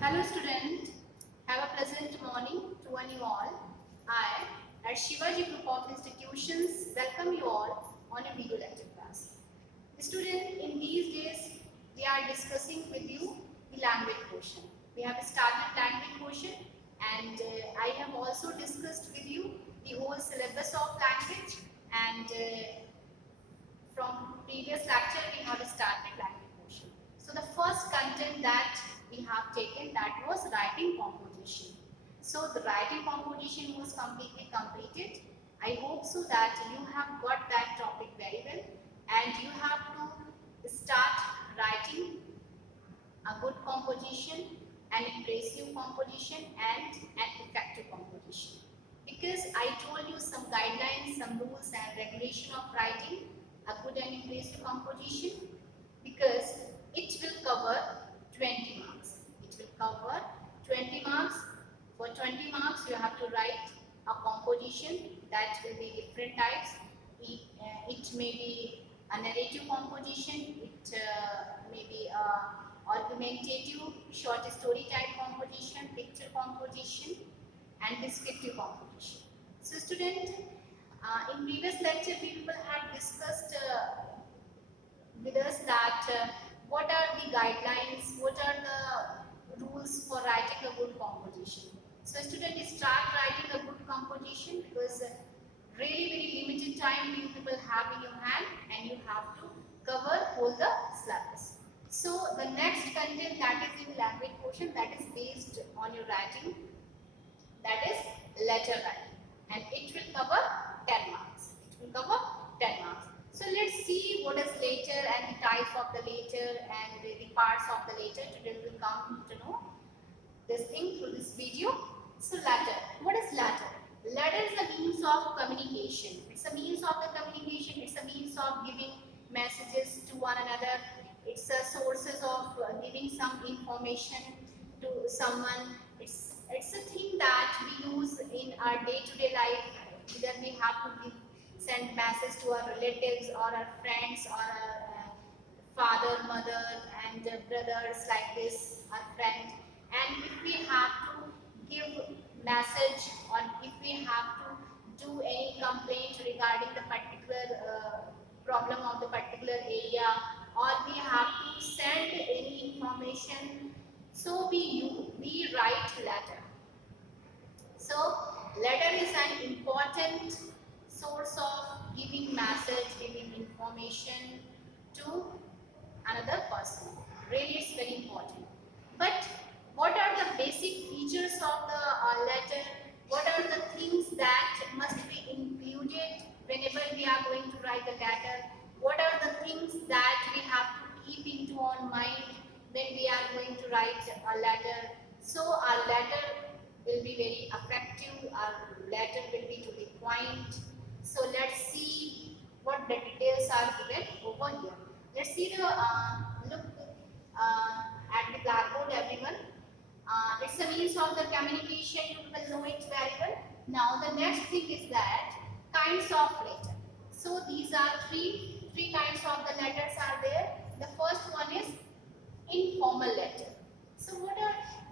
Hello student, have a pleasant morning to one you all. I, at Shivaji Group of Institutions, welcome you all on a video lecture class. Student, in these days, we are discussing with you the language portion. We have started language portion and I have also discussed with you the whole syllabus of language and from previous lecture we have started language portion. So the first content that we have taken that was writing composition. So the writing composition was completely completed. I hope so that you have got that topic very well and you have to start writing a good composition, an impressive composition and an effective composition. Because I told you some guidelines, some rules and regulation of writing a good and impressive composition because it will cover 20 marks. It will cover 20 marks. For 20 marks you have to write a composition that will be different types. It may be a narrative composition, it may be a argumentative short story type composition, picture composition and descriptive composition. So student, in previous lecture people have discussed with us that what are the guidelines, what are the rules for writing a good composition. So student, start writing a good composition because really very limited time you people have in your hand and you have to cover all the syllabus. So the next content that is in language portion that is based on your writing, that is letter writing and it will cover 10 marks. It will cover 10 marks. So let's see what is letter and the type of the letter and the parts of the letter. Today we will come to know this thing through this video. So letter, what is letter? Letter is a means of communication. It's a means of the communication. It's a means of giving messages to one another. It's a sources of giving some information to someone. It's a thing that we use in our day-to-day life. Either we have to send message to our relatives or our friends or our father, mother and brothers like this, our friend. And if we have to give message or if we have to do any complaint regarding the particular problem of the particular area or we have to send any information, so we write letter. So letter is an important source of giving message, giving information to another person. Really it's very important. But what are the basic features of the letter? What are the things that must be included whenever we are going to write a letter? What are the things that we have to keep into our mind when we are going to write a letter? So our letter will be very effective, our letter will be to the point. So let's see what the details are given over here. Let's see the look at the blackboard, everyone. It's a means of the communication, you will know it very well. Now the next thing is that kinds of letter. So these are three kinds of the letters are there. The first one is informal letter. So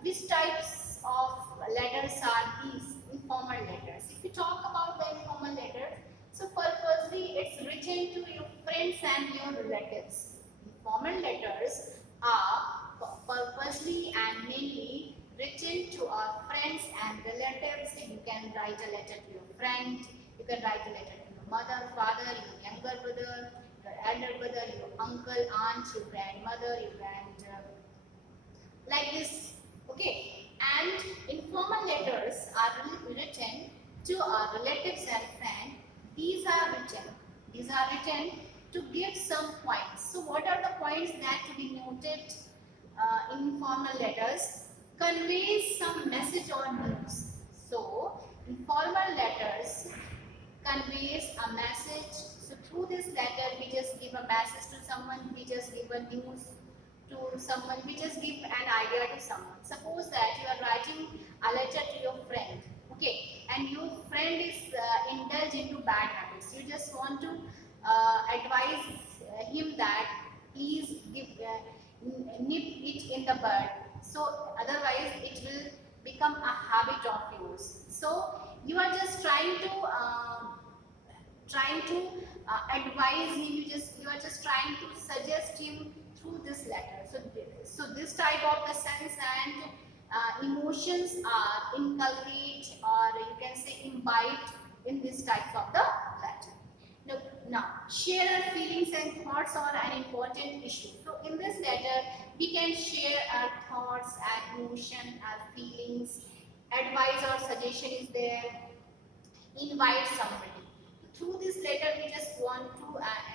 which types of letters are these informal letters? If you talk about the informal letters, so purposely it's written to your friends and your relatives. Informal letters are purposely and mainly written to our friends and relatives. You can write a letter to your friend, you can write a letter to your mother, father, your younger brother, your elder brother, your uncle, aunt, your grandmother, your like this. Okay, and informal letters are written to our relatives and friends. These are written to give some points. So what are the points that to be noted in informal letters? Conveys some message or news. So informal letters conveys a message. So through this letter we just give a message to someone, we just give a news to someone, we just give an idea to someone. Suppose that you are writing a letter to your friend, okay, and your friend is indulged into bad habits. You just want to advise him that please give nip it in the bud. So So otherwise it will become a habit of yours. So you are just trying to advise him. You are just trying to suggest him through this letter. So this type of the sense and emotions are inculcate, or you can say imbibed in this type of the letter. Now, share our feelings and thoughts on an important issue. So in this letter, we can share our thoughts, our emotion, our feelings, advice or suggestion is there, invite somebody. Through this letter, we just want to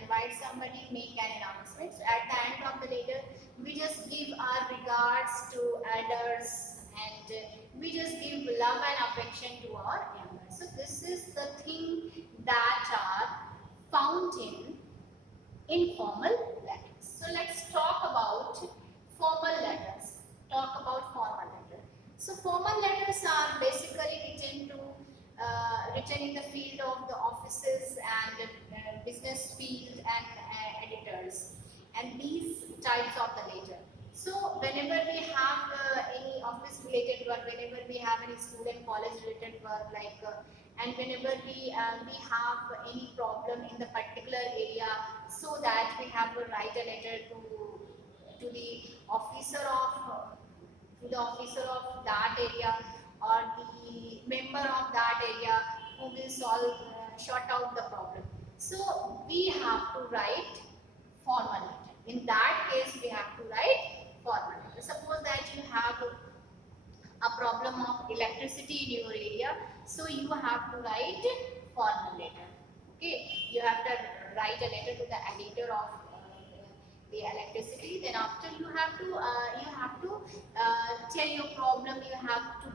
invite somebody, make an announcement. So at the end of the letter, we just give our regards to elders, and we just give love and affection to our elders. So this is the thing that are found in informal letters. So let's talk about formal letters. So formal letters are basically written in the field of the offices and business field and editors, and these types of the letter. So whenever we have any office related work, whenever we have any school and college related work, and whenever we have any problem in the particular area, so that we have to write a letter to the officer of that area, or the member of that area who will sort out the problem. So we have to write formal letter. In that case, we have to write formal letter. Suppose that you have a problem of electricity in your area, so you have to write formal letter. Okay, you have to write a letter to the editor of the electricity. Then after you have to tell your problem. You have to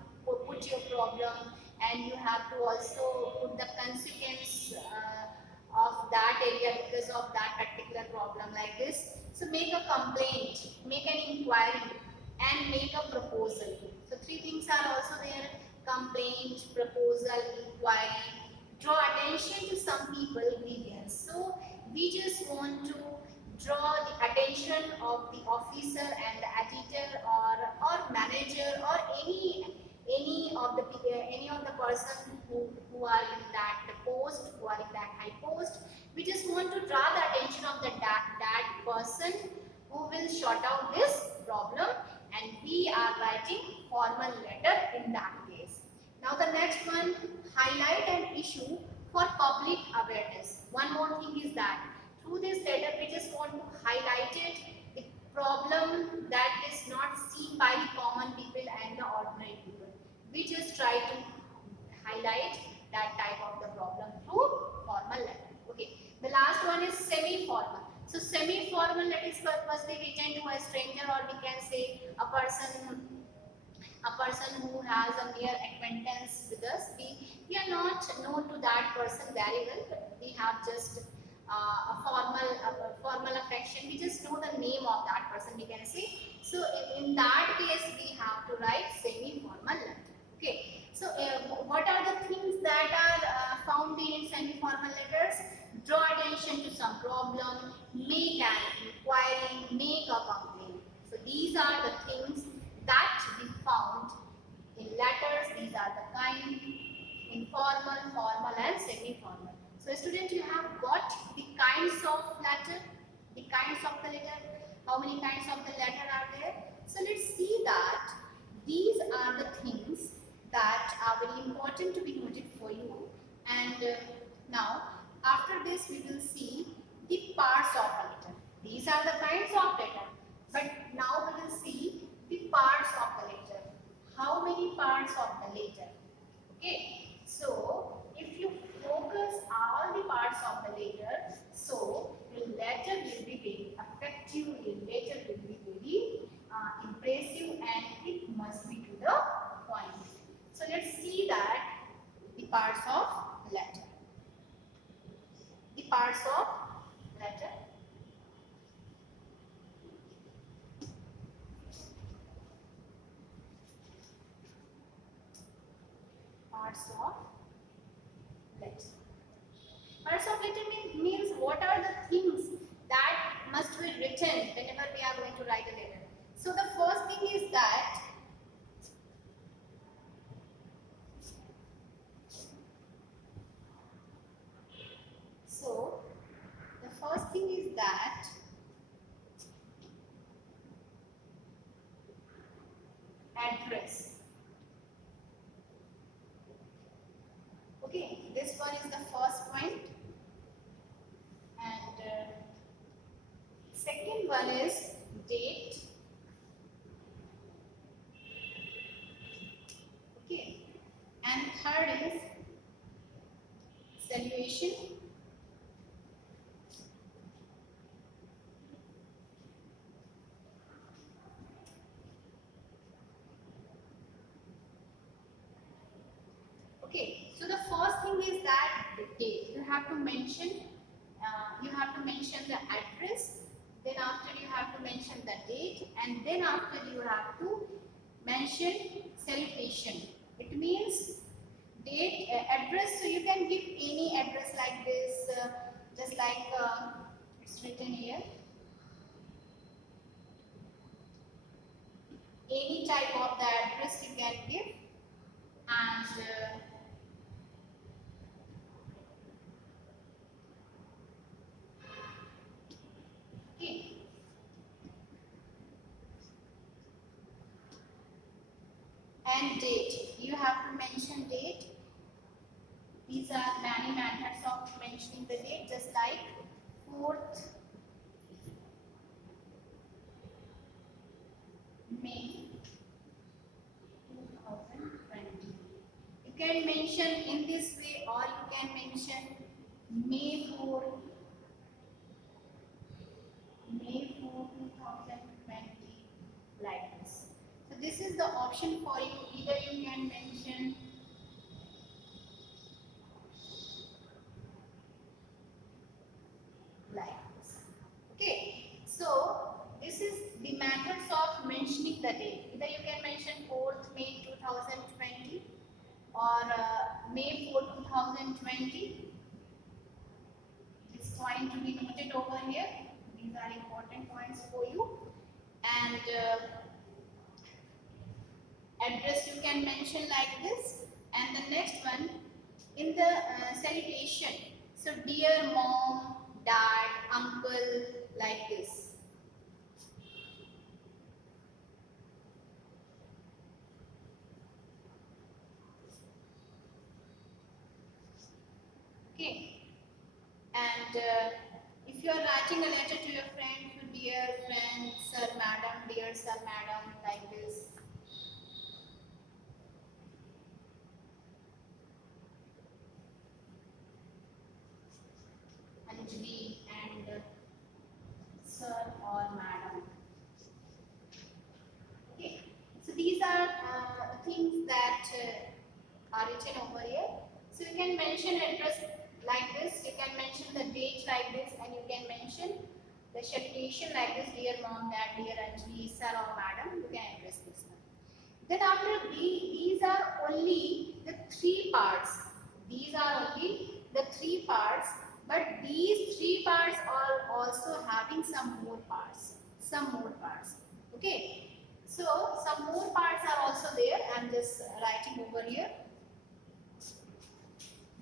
put your problem, and you have to also put the consequence of that area because of that particular problem, like this. So make a complaint, make an inquiry, and make a proposal. So three things are also there: complaint, proposal, inquiry. Draw attention to some people grievance. So we just want to draw the attention of the officer and the editor, or manager, or any of the person who are in that post, who are in that high post. We just want to draw the attention of that person who will sort out this problem, and we are writing formal letter in that case. Now the next one, highlight an issue for public awareness. One more thing is that through this letter, we just want to highlight it, the problem that is not seen by the common people and the ordinary people. We just try to highlight that type of the problem through formal letter. Okay. The last one is semi-formal. So semi-formal letter is purposely written to a stranger, or we can say a person who has a mere acquaintance with us. We are not known to that person very well, but we have just a formal affection. We just know the name of that person, we can say. So in that case, we have to write semi-formal letter. Okay. So what are the things that are found in semi-formal letters? Draw attention to some problem, make an inquiry, make a complaint. So these are the things that we found in letters. These are the kind: informal, formal, and semi-formal. So students, you have got the kinds of letter, how many kinds of the letter are there? So let's see that these are the things that are very important to be noted for you. And now after this we will see the parts of a letter. These are the kinds of letter, but now we will see the parts of the letter. How many parts of the letter? Okay, so if you focus all the parts of the letter, so your letter will be very effective, your letter will be very impressive, and it must be to the point. So let's see that the parts of letter. The parts of letter. Parts of letter. Parts of letter means what are the things that must be written whenever we are going to write a letter. So the first thing is that address. Okay, this one is the first point, and second one is date. Okay, and third is salutation. Okay, so the first thing is that the date. You have to mention the address. Then after you have to mention the date, and then after you have to mention salutation. It means date, address. So you can give any address like this, just like it's written here. Any type of the address you can give, and okay. And date. You have to mention date. These are many methods of mentioning the date, just like 4th May 2020. You can mention in this way, or you can mention May 4, 2020, like this. So this is the option for you. Either you can mention like this. Okay. So this is the methods of mentioning the date. Either you can mention 4th May 2020 or May 4, 2020. It's going to be noted over here. These are important points for you. And address you can mention like this. And the next one, in the salutation, so dear mom, dad, uncle, like this. Okay. And if you are writing a letter to your friend, to dear friend, sir, madam, dear sir, madam, like this. Anjali and sir or madam. Okay. So these are things that are written over here. So you can mention address like this, you can mention the date like this, and you can mention the salutation like this, dear mom, dad, dear Anjali, sir or madam. You can address this one. Then after these are only the 3 parts. These are only the 3 parts, but these 3 parts are also having some more parts. Okay. So some more parts are also there. I am just writing over here.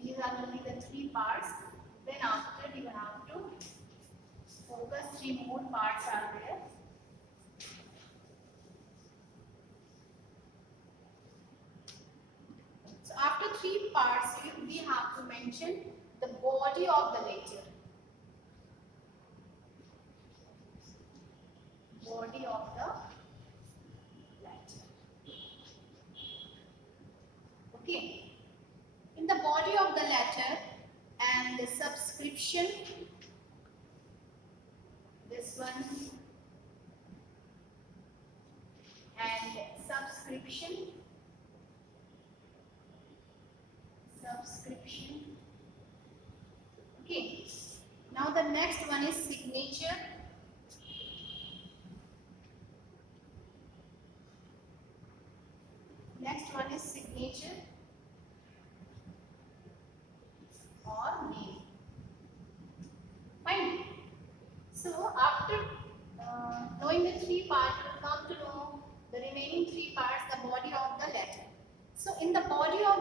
These are only the 3 parts. Then after you have to focus, 3 more parts are there. So after 3 parts, we have to mention the body of the letter. Body of the letter. Okay. In the body of the letter and the subscription, this one, and subscription. Okay. Now the next one is signature. Next one is signature or name. Fine. So after knowing the 3 parts, you will come to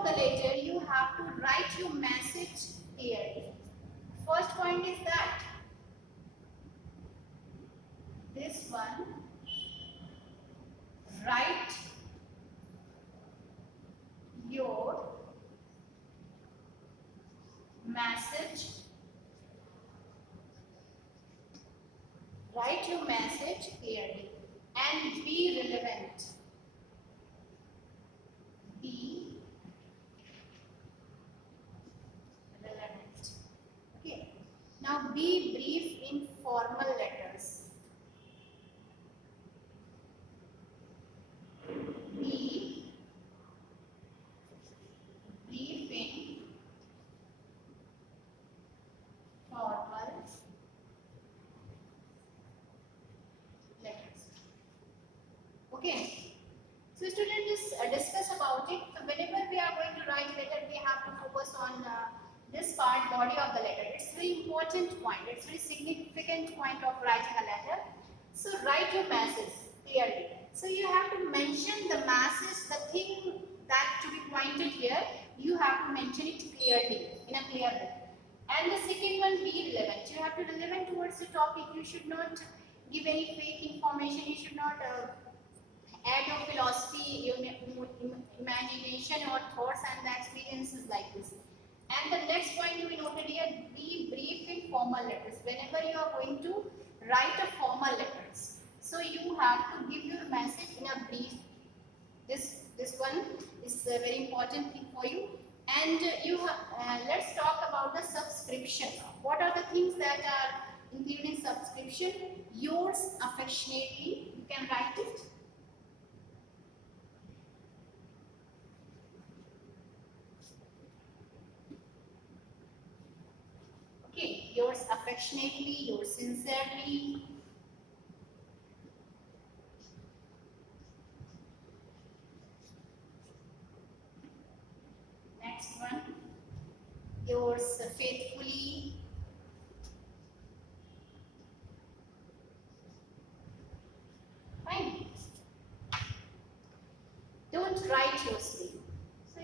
of the letter, you have to write your message clearly. First point is that this one, write your message, write your message clearly and be relevant. Be relevant. Okay. Now be brief in formal letters. Be brief in formal letters. Okay. So students, just discuss about it. So whenever we are going to write a letter, we have to focus on this part, body of the letter. It's a very important point. It's a very significant point of writing a letter. So write your message clearly. So you have to mention the message, the thing that to be pointed here. You have to mention it clearly, in a clear way. And the second one, be relevant. You have to be relevant towards the topic. You should not give any fake information. You should not add your philosophy, your imagination or thoughts and the experiences like this. And the next point to be noted here, be brief in formal letters. Whenever you are going to write a formal letters, so you have to give your message in a brief. This one is a very important thing for you. And let's talk about the subscription. What are the things that are included in subscription? Yours affectionately. You can write it. Okay, yours affectionately, yours sincerely. Next one, yours faithfully. Fine. Don't write yours name. So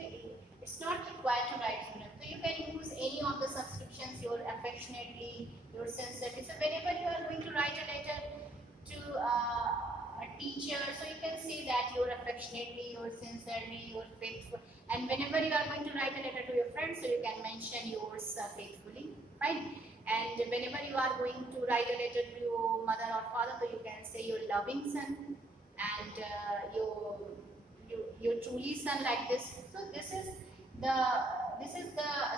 it's not required to write your name. So you can use any of the subscriptions, your affectionately, your sincerely. So whenever you are going to write a letter to a teacher, so you can say that your affectionately, your sincerely, your faithful. And whenever you are going to write a letter to your friends, so you can mention yours faithfully, right? And whenever you are going to write a letter to your mother or father, so you can say your loving son and your truly son, like this. So this is the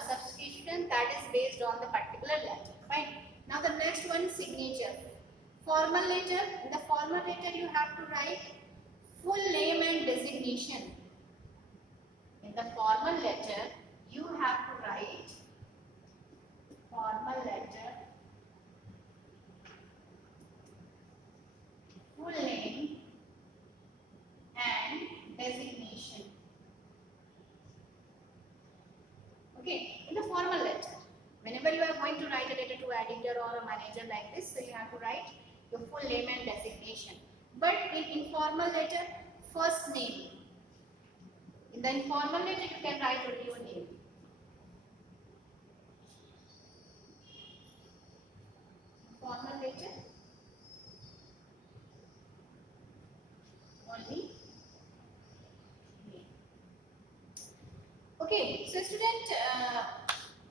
subscription that is based on the particular letter, right? Now the next one is signature. Formal letter. In the formal letter you have to write full name and designation. In the formal letter you have to write formal letter, full name and designation. Okay, in the formal letter, whenever you are going to write a letter to editor or a manager like this, so you have to write your full name and designation. But in informal letter, first name. In the informal letter, you can write only your name. Formal letter, only name. Okay, so student,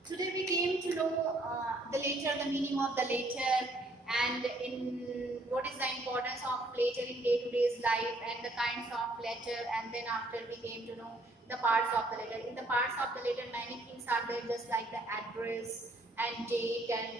today we came to know the letter, the meaning of the letter, and in what is the importance of letter in day-to-day life and the kinds of letter. And then after we came to know the parts of the letter. In the parts of the letter, many things are there, just like the address and date and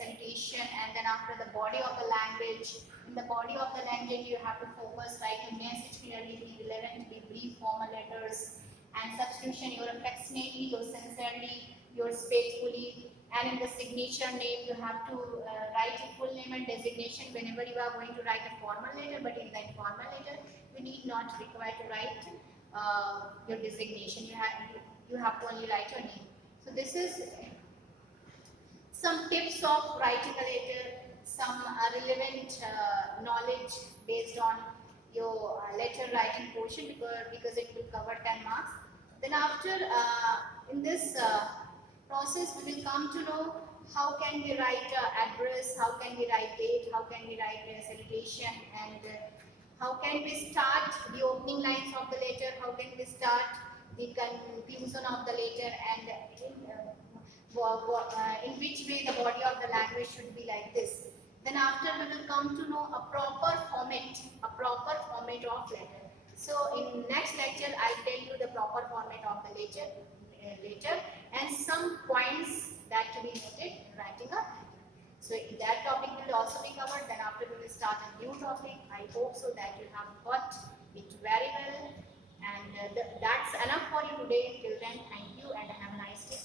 salutation. And then after, the body of the language. In the body of the language, you have to focus, write a message clearly, be relevant, be brief, formal letters. And substitution, your affectionately, your sincerely, your faithfully. And in the signature name, you have to write your full name and designation whenever you are going to write a formal letter. But in the informal letter, you need not require to write your designation. You have to only write your name. So this is some tips of writing a letter, some relevant knowledge based on your letter writing portion, because it will cover 10 marks. Then after, in this process, we will come to know how can we write address, how can we write date, how can we write salutation, and how can we start the opening lines of the letter, how can we start the conclusion of the letter, and in which way the body of the language should be like this. Then after, we will come to know a proper format of letter. So in next lecture, I'll tell you the proper format of the letter and some points that to be noted in writing a letter. So that topic will also be covered. Then after, we will start a new topic. I hope so that you have got it very well. And that's enough for you today. Till then, thank you and have a nice day.